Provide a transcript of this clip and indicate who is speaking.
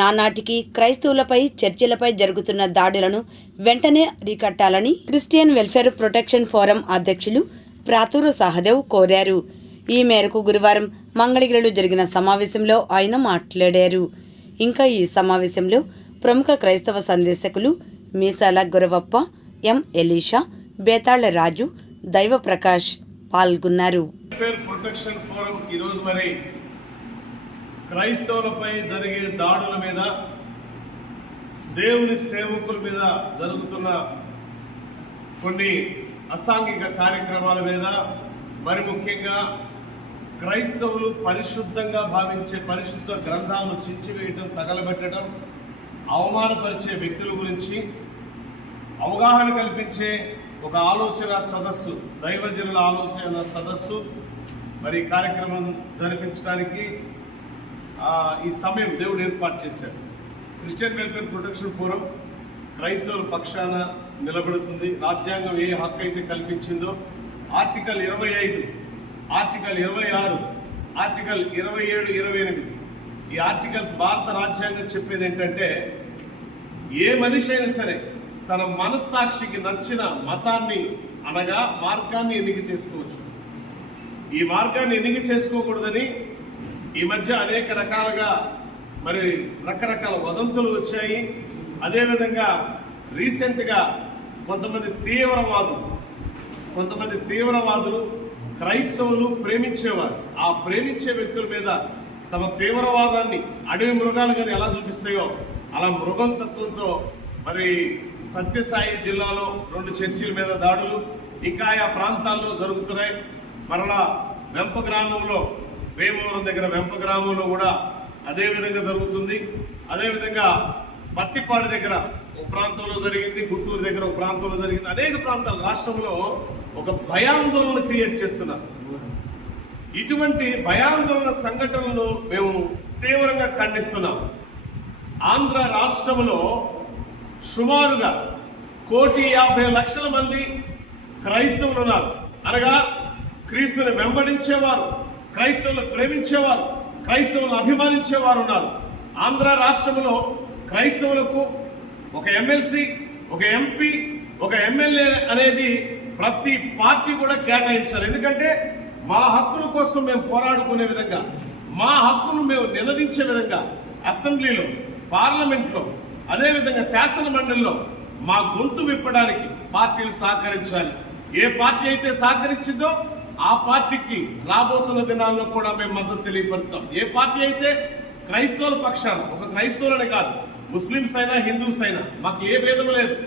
Speaker 1: నానాటికి క్రైస్తవులపై చర్చిలపై జరుగుతున్న దాడులను వెంటనే అరికట్టాలని క్రిస్టియన్ వెల్ఫేర్ ప్రొటెక్షన్ ఫోరం అధ్యక్షులు ప్రాతూరు సహదేవ్ కోరారు. ఈ మేరకు గురువారం మంగళగిరిలో జరిగిన సమావేశంలో ఆయన మాట్లాడారు. ఇంకా ఈ సమావేశంలో ప్రముఖ క్రైస్తవ సందేశకులు మీసాల గురవప్ప ఎం ఎలీషా బేతాళ రాజు దైవ ప్రకాష్ పాల్గొన్నారు
Speaker 2: వెల్ఫేర్ ప్రొటెక్షన్ ఫోరం ఈరోజు మరి క్రైస్తవులపై జరిగే దాడుల మీద దేవుని సేవకుల మీద జరుగుతున్న కొన్ని అసాంఘిక కార్యక్రమాల మీద మరి ముఖ్యంగా క్రైస్తవులు పరిశుద్ధంగా భావించే పరిశుద్ధ గ్రంథాలను చించివేయటం తగలబెట్టడం అవమానపరిచే వ్యక్తుల గురించి అవగాహన కల్పించే ఒక ఆలోచన సదస్సు దైవజనుల ఆలోచన సదస్సు. మరి కార్యక్రమం జరిపించడానికి ఈ సమయం దేవుడు ఏర్పాటు చేశాడు. క్రిస్టియన్ వెల్ఫేర్ ప్రొటెక్షన్ ఫోరం క్రైస్తవుల పక్షాన నిలబడుతుంది. రాజ్యాంగం ఏ హక్కు అయితే కల్పించిందో ఆర్టికల్ ఇరవై ఐదు ఆర్టికల్ ఇరవై ఆరు ఆర్టికల్ ఇరవై ఏడు ఇరవై ఎనిమిది ఈ ఆర్టికల్స్ భారత రాజ్యాంగం చెప్పేది ఏంటంటే ఏ మనిషి అయినా సరే తన మనస్సాక్షికి నచ్చిన మతాన్ని అనగా మార్గాన్ని ఎన్నిక చేసుకోవచ్చు. ఈ మార్గాన్ని ఎన్నిక చేసుకోకూడదని ఈ మధ్య అనేక రకాలుగా మరి రకరకాల వదంతులు వచ్చాయి. అదేవిధంగా రీసెంట్గా కొంతమంది తీవ్రవాదులు కొంతమంది తీవ్రవాదులు క్రైస్తవులు ప్రేమించేవారు. ఆ ప్రేమించే వ్యక్తుల మీద తమ తీవ్రవాదాన్ని అడవి మృగాలు కానీ ఎలా చూపిస్తాయో అలా మృగం తత్వంతో మరి సత్యసాయి జిల్లాలో రెండు చర్చిల మీద దాడులు ఇంకా ఆయా ప్రాంతాల్లో జరుగుతున్నాయి. మరలా వెంప గ్రామంలో వేమవరం దగ్గర వెంప గ్రామంలో కూడా అదే విధంగా జరుగుతుంది. అదేవిధంగా పత్తిపాడు దగ్గర ఒక ప్రాంతంలో జరిగింది గుంటూరు దగ్గర ఒక ప్రాంతంలో జరిగింది. అనేక ప్రాంతాలు రాష్ట్రంలో ఒక భయాందోళన క్రియేట్ చేస్తున్నారు. ఇటువంటి భయాందోళన సంఘటనలను మేము తీవ్రంగా ఖండిస్తున్నాం. ఆంధ్ర రాష్ట్రంలో సుమారుగా కోటి యాభై లక్షల మంది క్రైస్తవులు ఉన్నారు. అనగా క్రీస్తుని వెంబడించేవారు. క్రైస్తవులు ప్రేమించేవారు క్రైస్తవులను అభిమానించేవారు ఉన్నారు. ఆంధ్ర రాష్ట్రంలో క్రైస్తవులకు ఒక ఎమ్మెల్సీ ఒక ఎంపీ ఒక ఎమ్మెల్యే అనేది ప్రతి పార్టీ కూడా కేటాయించాలి ఎందుకంటే మా హక్కుల కోసం మేము పోరాడుకునే విధంగా మా హక్కును మేము నిలదించే విధంగా అసెంబ్లీలో పార్లమెంట్లో అదేవిధంగా శాసన మండలిలో మా గొంతు విప్పడానికి పార్టీలు సహకరించాలి. ఏ పార్టీ అయితే సహకరించిందో ఆ పార్టీకి రాబోతున్న దినాల్లో కూడా మేము మద్దతు తెలియపరుస్తాం. ఏ పార్టీ అయితే క్రైస్తవుల పక్షాన ఒక క్రైస్తవులనే కాదు ముస్లిమ్స్ అయినా హిందూస్ అయినా మాకు ఏ భేదం లేదు.